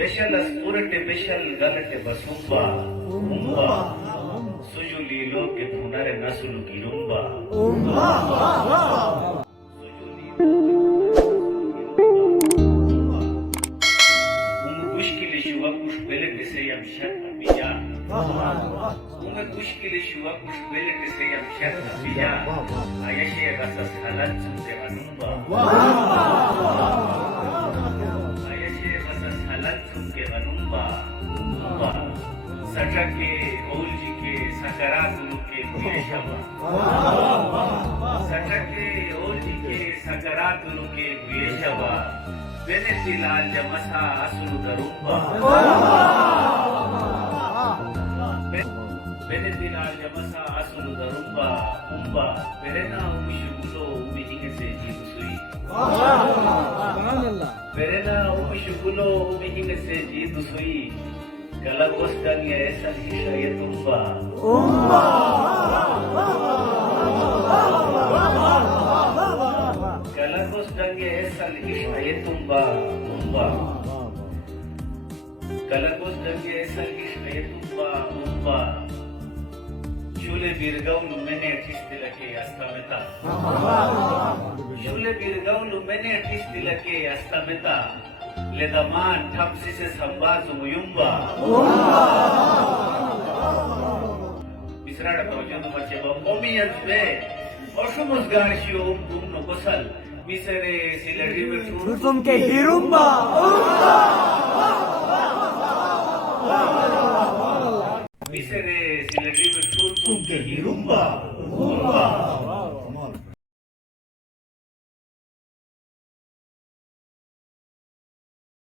Beshalas purate beshal galate basumba umba sujuli loke punare nasulu girumba sujuli mushkil shiwa kush pele kese yam shat abiya mushkil shiwa kush pele kese yam shat abiya ayashe rasas halal sunte anumba के अनुम्बा उम्बा सटके ओलजी के सकरातुल के वियशवा सटके ओलजी के सकरातुल के वियशवा बेनेतिलाल जमसा असुल दरुम्बा बेनेतिलाल जमसा असुल दरुम्बा उम्बा बेरेना उमिशुगुलो उमिहिंगे से जीवसुई Verena umishigulo umihinga se jitu sui Galagos kanya esa hisha yetumba Galagos kanya esa hisha yetumba Galagos kanya esa hisha yetumba Shule birgaun mene atistilake astameta Shule birgaun mene atistilake astameta Ledaman thamsi se sambazu muyumba Bisrada project macheba omiyat be Oshumos garshio no kosal Misere siladi be Tutum ke hirumba Misere siladi be tutum ke hirumba